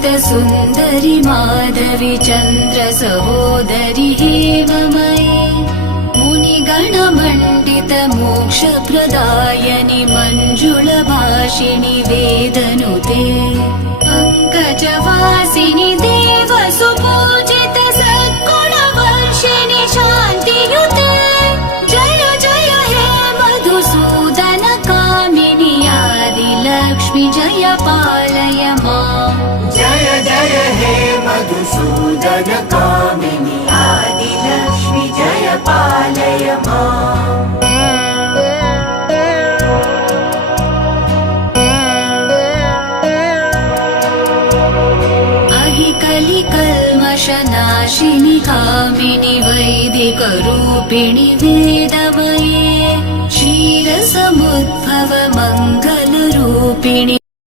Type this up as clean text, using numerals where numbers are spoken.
सुन्दरि माधवी चन्द्र सहोदरि हेममयी मुनिगणमण्डित मोक्षप्रदायनि मञ्जुलभाषिणि वेदनुते पङ्कजवासिनि देवसुपूजित सद्गुणवर्षिणि शान्तियुते जय जय हे मधुसूदन कामिनि आदिलक्ष्मि जय पालय माम् जय जय हे मधुसूदन कामिनि आदिलक्ष्मि जय पालय माम् कलिकल्मषनाशिनि कामिनि वैदिकरूपिणि वेदमये क्षीरसमुद्भव मङ्गलरूपिणि